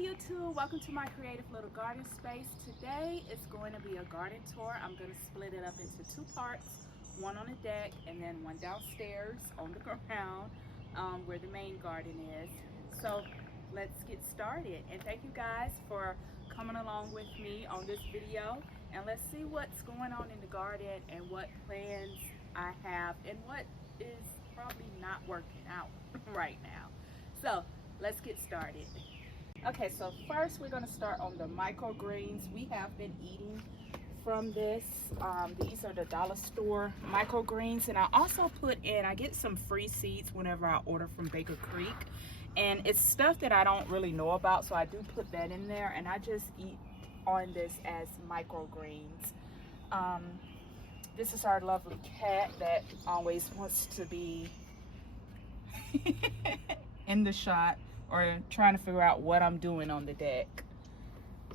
YouTube, welcome to my creative little garden space. Today is going to be a garden tour. I'm going to split it up into two parts, one on the deck and then one downstairs on the ground where the main garden is. So let's get started, and thank you guys for coming along with me on this video, and let's see what's going on in the garden and what plans I have and what is probably not working out right now. So let's get started. Okay, so first we're going to start on the microgreens. We have been eating from this. These are the dollar store microgreens, and I also put in, I get some free seeds whenever I order from Baker Creek, and it's stuff that I don't really know about, so I do put that in there, and I just eat on this as microgreens. This is our lovely cat that always wants to be in the shot or trying to figure out what I'm doing on the deck.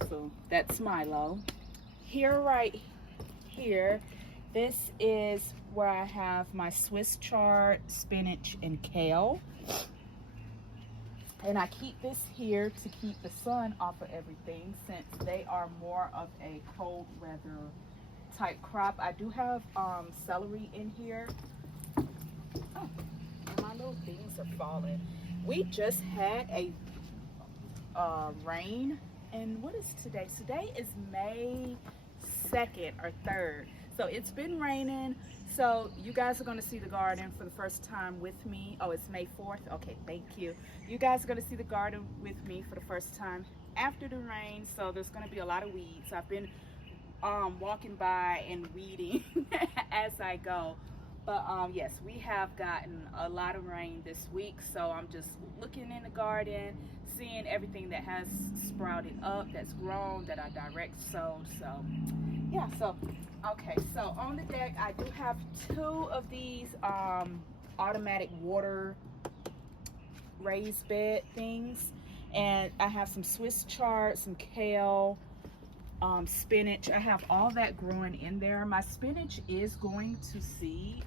So that's Milo. Right here, this is where I have my Swiss chard, spinach, and kale. And I keep this here to keep the sun off of everything, since they are more of a cold weather type crop. I do have celery in here. Oh, and my little things are falling. We just had a rain, and what is today? Today is May 2nd or 3rd. So it's been raining. So you guys are going to see the garden for the first time with me. Oh, it's May 4th. Okay, thank you. You guys are going to see the garden with me for the first time after the rain. So there's going to be a lot of weeds. I've been walking by and weeding as I go. But yes, we have gotten a lot of rain this week, so I'm just looking in the garden, seeing everything that has sprouted up, that's grown, that I direct sowed. So yeah, so okay, so on the deck I do have two of these automatic water raised bed things, and I have some Swiss chard, some kale, spinach. I have all that growing in there. My spinach is going to seed,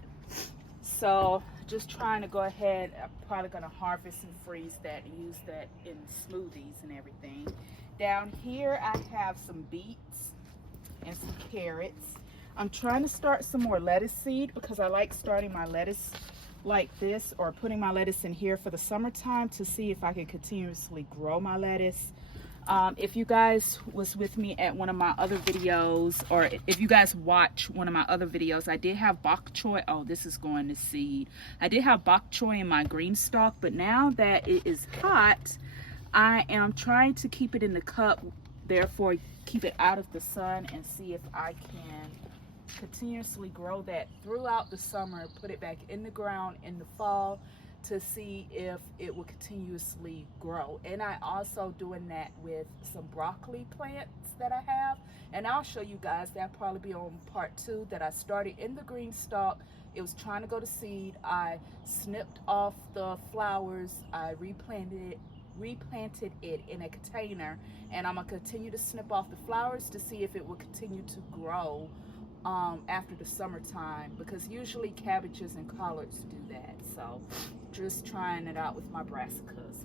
so just trying to go ahead. I'm probably going to harvest and freeze that and use that in smoothies and everything. Down here I have some beets and some carrots. I'm trying to start some more lettuce seed because I like starting my lettuce like this, or putting my lettuce in here for the summertime to see if I can continuously grow my lettuce. If you guys was with me at one of my other videos, or if you guys watch one of my other videos, I did have bok choy. Oh, this is going to seed. I did have bok choy in my Greenstock, but now that it is hot, I am trying to keep it in the cup, therefore keep it out of the sun, and see if I can continuously grow that throughout the summer, put it back in the ground in the fall to see if it will continuously grow. And I also doing that with some broccoli plants that I have, and I'll show you guys. That'll probably be on part 2, that I started in the green stalk. It was trying to go to seed. I snipped off the flowers, I replanted it in a container, and I'm gonna continue to snip off the flowers to see if it will continue to grow after the summertime, because usually cabbages and collards do that. So just trying it out with my brassicas.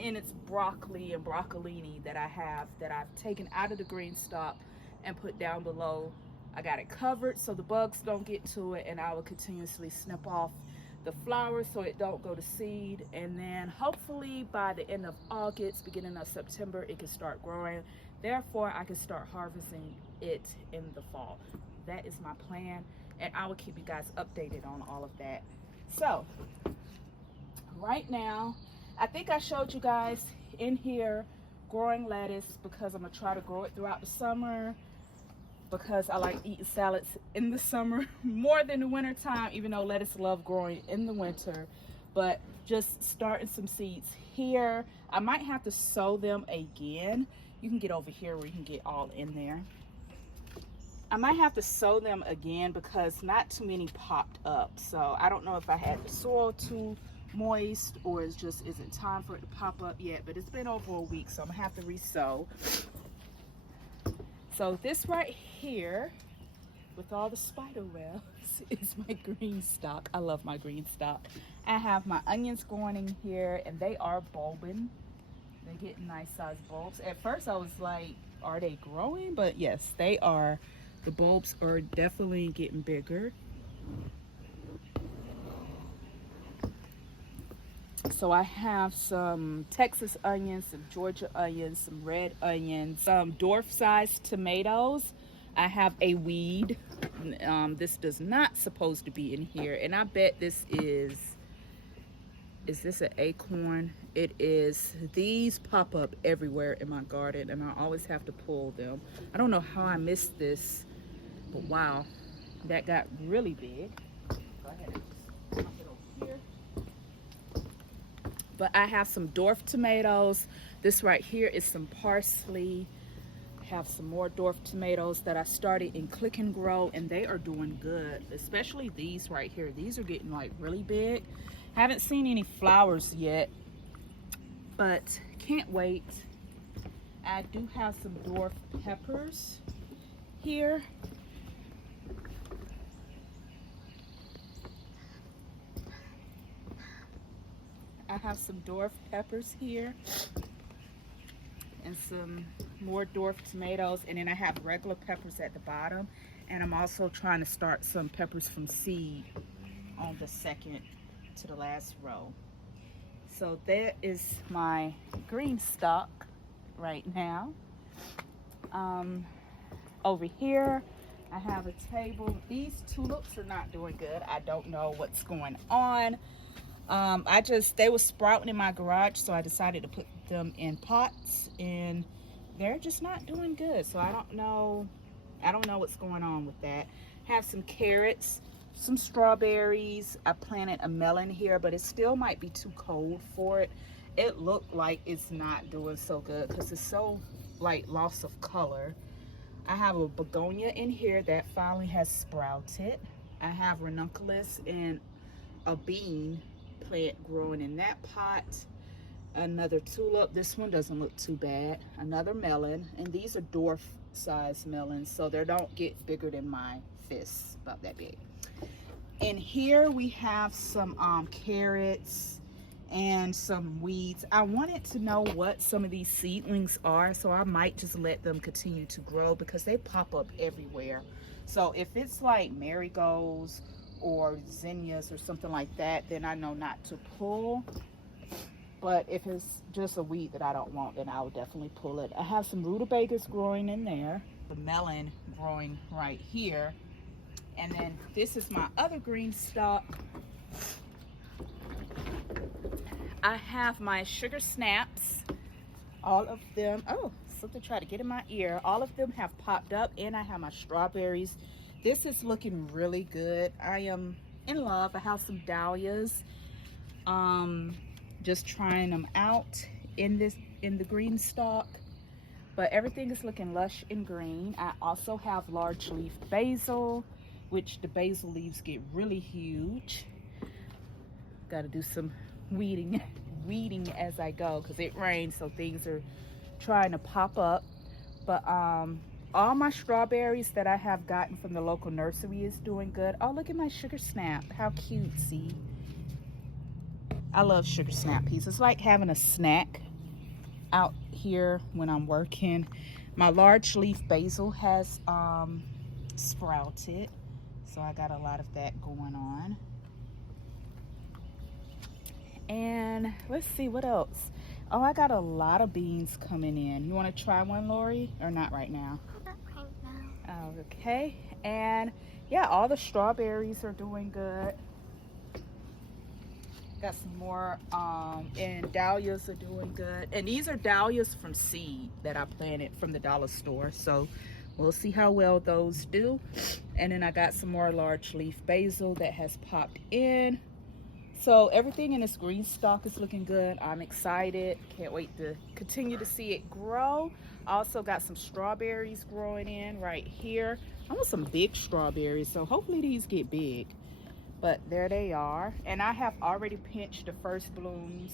And it's broccoli and broccolini that I have, that I've taken out of the green stalk and put down below. I got it covered so the bugs don't get to it, and I will continuously snip off the flowers so it don't go to seed, and then hopefully by the end of August, beginning of September, it can start growing. Therefore I can start harvesting it in the fall. That is my plan, and I will keep you guys updated on all of that. So right now, I think I showed you guys in here growing lettuce, because I'm gonna try to grow it throughout the summer, because I like eating salads in the summer more than the winter time, even though lettuce love growing in the winter. But just starting some seeds here. I might have to sow them again. You can get over here where you can get all in there. I might have to sow them again because not too many popped up. So I don't know if I had the soil too moist, or it just isn't time for it to pop up yet, but it's been over a week, so I'm gonna have to re-sow. So this right here with all the spider webs is my green stock. I love my green stock. I have my onions going in here, and they are bulbing. They're getting nice sized bulbs. At first I was like, are they growing? But yes, they are. The bulbs are definitely getting bigger. So I have some Texas onions, some Georgia onions, some red onions, some dwarf-sized tomatoes. I have a weed. This does not supposed to be in here, and I bet this is this an acorn? It is. These pop up everywhere in my garden, and I always have to pull them. I don't know how I missed this, but wow, that got really big. Go ahead and just pop it over here. But I have some dwarf tomatoes. This right here is some parsley. I have some more dwarf tomatoes that I started in Click and Grow, and they are doing good, especially these right here. These are getting like really big. Haven't seen any flowers yet, but can't wait. I do have some dwarf peppers here. I have some dwarf peppers here and some more dwarf tomatoes, and then I have regular peppers at the bottom, and I'm also trying to start some peppers from seed on the second to the last row. So there is my green stock right now. Over here I have a table. These tulips are not doing good. I don't know what's going on. They were sprouting in my garage, so I decided to put them in pots, and they're just not doing good. So I don't know what's going on with that. Have some carrots, some strawberries. I planted a melon here, but it still might be too cold for it. It looked like it's not doing so good because it's so like loss of color. I have a begonia in here that finally has sprouted. I have ranunculus and a bean plant growing in that pot. Another tulip. This one doesn't look too bad. Another melon, and these are dwarf size melons, so they don't get bigger than my fists, about that big. And here we have some carrots and some weeds. I wanted to know what some of these seedlings are, so I might just let them continue to grow because they pop up everywhere. So if it's like marigolds or zinnias or something like that, then I know not to pull. But if it's just a weed that I don't want, then I will definitely pull it. I have some rutabagas growing in there, the melon growing right here, and then this is my other green stock. I have my sugar snaps, all of them. Oh, something tried to get in my ear. All of them have popped up, and I have my strawberries. This is looking really good. I am in love. I have some dahlias. Just trying them out in the green stock, but everything is looking lush and green. I also have large leaf basil, which the basil leaves get really huge. Got to do some weeding as I go because it rains, so things are trying to pop up. But all my strawberries that I have gotten from the local nursery is doing good. Oh, look at my sugar snap. How cute, see? I love sugar snap peas. It's like having a snack out here when I'm working. My large leaf basil has sprouted, so I got a lot of that going on. And let's see what else. Oh, I got a lot of beans coming in. You want to try one, Lori, or not right now? Not right now. Okay. And yeah, all the strawberries are doing good. Got some more, and dahlias are doing good. And these are dahlias from seed that I planted from the dollar store. So we'll see how well those do. And then I got some more large leaf basil that has popped in. So everything in this green stock is looking good. I'm excited. Can't wait to continue to see it grow. I also got some strawberries growing in right here. I want some big strawberries, so hopefully these get big. But there they are, and I have already pinched the first blooms,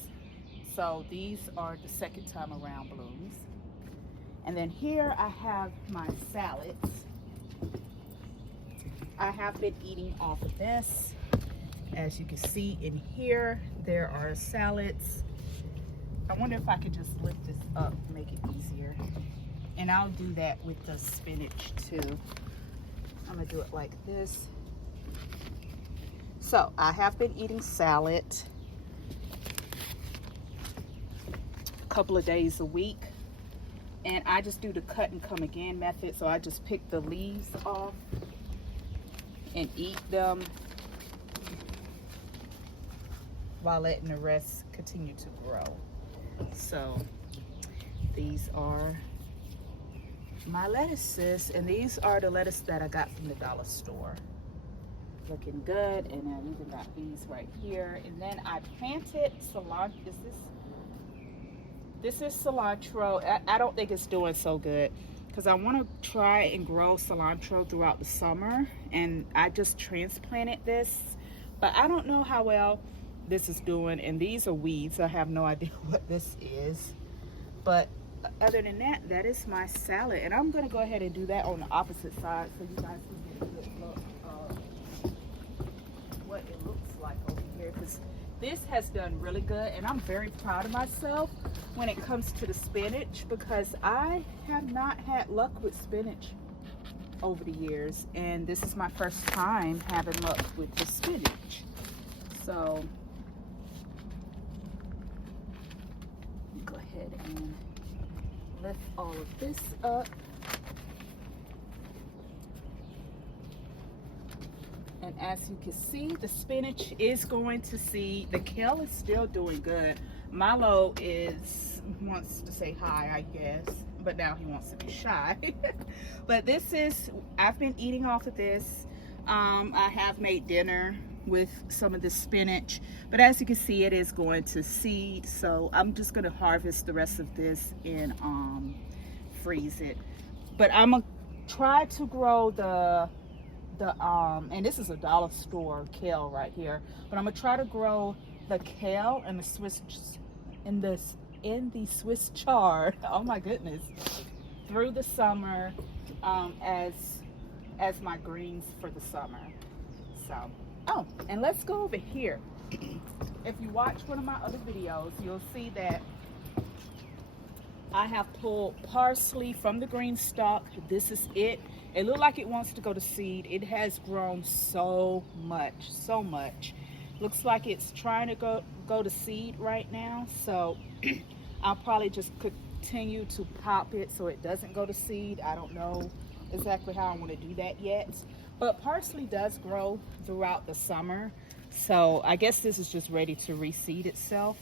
so these are the second time around blooms. And then here I have my salads. I have been eating off of this. As you can see in here, there are salads I wonder if I could just lift this up, make it easier. And I'll do that with the spinach too. I'm gonna do it like this. So I have been eating salad a couple of days a week. And I just do the cut and come again method. So I just pick the leaves off and eat them while letting the rest continue to grow. So these are my lettuces, and these are the lettuce that I got from the dollar store. Looking good. And I even got these right here. And then I planted cilantro. This is cilantro. I don't think it's doing so good because I want to try and grow cilantro throughout the summer, and I just transplanted this, but I don't know how well this is doing. And these are weeds. I have no idea what this is, but other than that, that is my salad. And I'm going to go ahead and do that on the opposite side so you guys can get a good look of what it looks like over here, because this has done really good, and I'm very proud of myself when it comes to the spinach, because I have not had luck with spinach over the years, and this is my first time having luck with the spinach. So go ahead and lift all of this up. And as you can see, the spinach is going to seed. The kale is still doing good. Milo wants to say hi, I guess, but now he wants to be shy. But this is, I've been eating off of this. I have made dinner with some of the spinach, but as you can see, it is going to seed. So I'm just going to harvest the rest of this and freeze it. But I'm gonna try to grow the and this is a dollar store kale right here, but I'm gonna try to grow the kale and the Swiss chard, oh my goodness, through the summer as my greens for the summer. So, oh, and let's go over here. If you watch one of my other videos, you'll see that I have pulled parsley from the Greenstock. This is it. It looked like it wants to go to seed. It has grown so much, so much. Looks like it's trying to go to seed right now. So I'll probably just continue to pop it so it doesn't go to seed. I don't know exactly how I want to do that yet. But parsley does grow throughout the summer. So I guess this is just ready to reseed itself.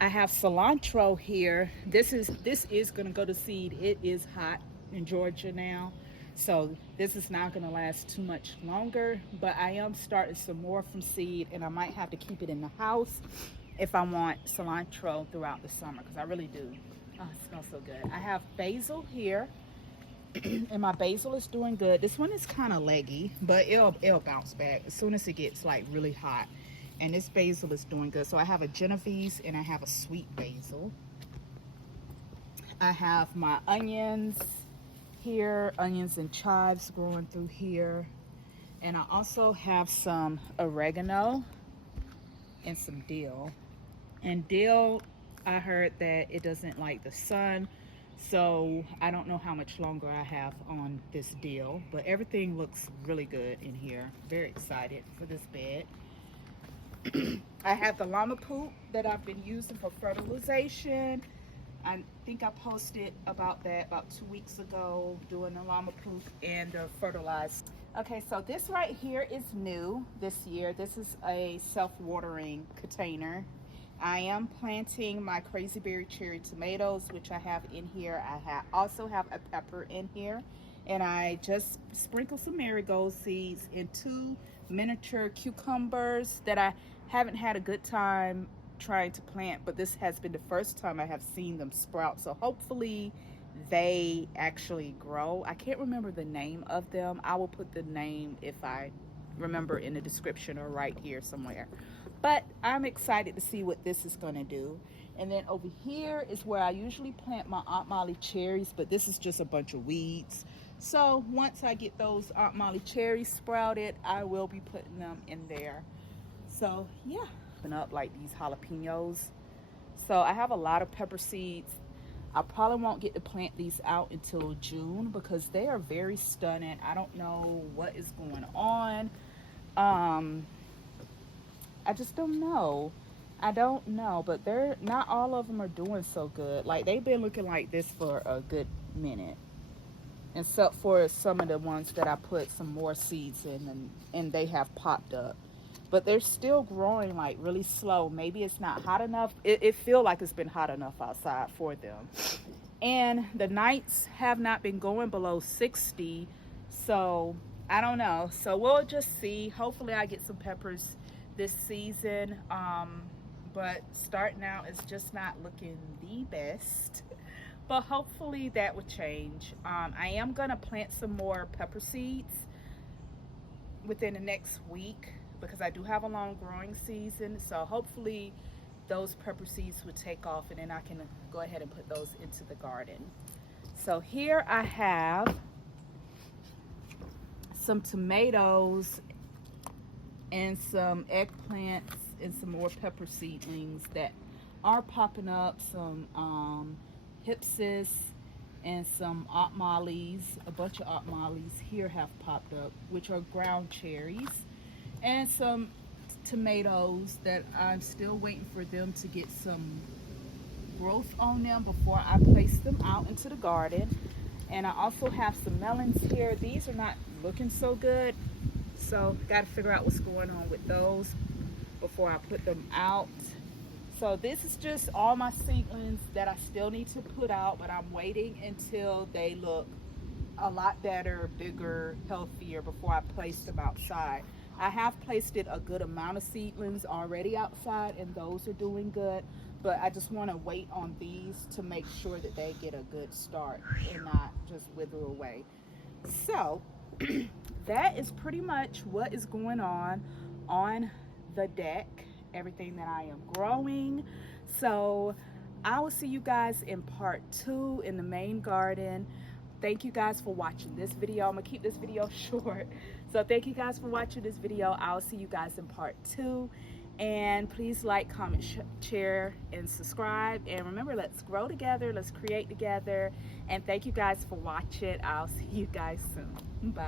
I have cilantro here. This is going to go to seed. It is hot in Georgia now, so this is not going to last too much longer, but I am starting some more from seed, and I might have to keep it in the house if I want cilantro throughout the summer, because I really do. Oh, it smells so good. I have basil here, and my basil is doing good. This one is kind of leggy, but it'll bounce back as soon as it gets like really hot. And this basil is doing good. So I have a Genovese and I have a sweet basil. I have my onions here, onions and chives growing through here. And I also have some oregano and some dill. And dill, I heard that it doesn't like the sun. So I don't know how much longer I have on this dill. But everything looks really good in here. Very excited for this bed. I have the llama poop that I've been using for fertilization. I think I posted about that about 2 weeks ago, doing the llama poop and the fertilized. Okay, so this right here is new this year. This is a self-watering container. I am planting my crazy berry cherry tomatoes, which I have in here. I also have a pepper in here, and I just sprinkled some marigold seeds in 2 miniature cucumbers that I haven't had a good time trying to plant, but this has been the first time I have seen them sprout, so hopefully they actually grow. I can't remember the name of them. I will put the name, if I remember, in the description or right here somewhere. But I'm excited to see what this is going to do. And then over here is where I usually plant my Aunt Molly cherries, but this is just a bunch of weeds. So once I get those Aunt Molly cherries sprouted, I will be putting them in there. So yeah, open up like these jalapenos. So I have a lot of pepper seeds. I probably won't get to plant these out until June because they are very stunted. I don't know what is going on. I just don't know. I don't know, but they're not all of them are doing so good. Like they've been looking like this for a good minute, except for some of the ones that I put some more seeds in, and they have popped up. But they're still growing like really slow. Maybe it's not hot enough. It feels like it's been hot enough outside for them. And the nights have not been going below 60, so I don't know. So we'll just see. Hopefully I get some peppers this season. But starting out is just not looking the best. But hopefully that will change. I am going to plant some more pepper seeds within the next week because I do have a long growing season. So hopefully those pepper seeds would take off, and then I can go ahead and put those into the garden. So here I have some tomatoes and some eggplants and some more pepper seedlings that are popping up. Some hipsis and some otmollies, a bunch of otmollies here have popped up, which are ground cherries, and some tomatoes that I'm still waiting for them to get some growth on them before I place them out into the garden. And I also have some melons here. These are not looking so good, so got to figure out what's going on with those before I put them out. So this is just all my seedlings that I still need to put out, but I'm waiting until they look a lot better, bigger, healthier before I place them outside. I have placed a good amount of seedlings already outside, and those are doing good, but I just want to wait on these to make sure that they get a good start and not just wither away. So that is pretty much what is going on the deck, everything that I am growing. So I will see you guys in part 2 in the main garden. Thank you guys for watching this video. I'm gonna keep this video short. So thank you guys for watching this video. I'll see you guys in part 2. And please like, comment, share, and subscribe. And remember, let's grow together, let's create together. And thank you guys for watching. I'll see you guys soon. Bye.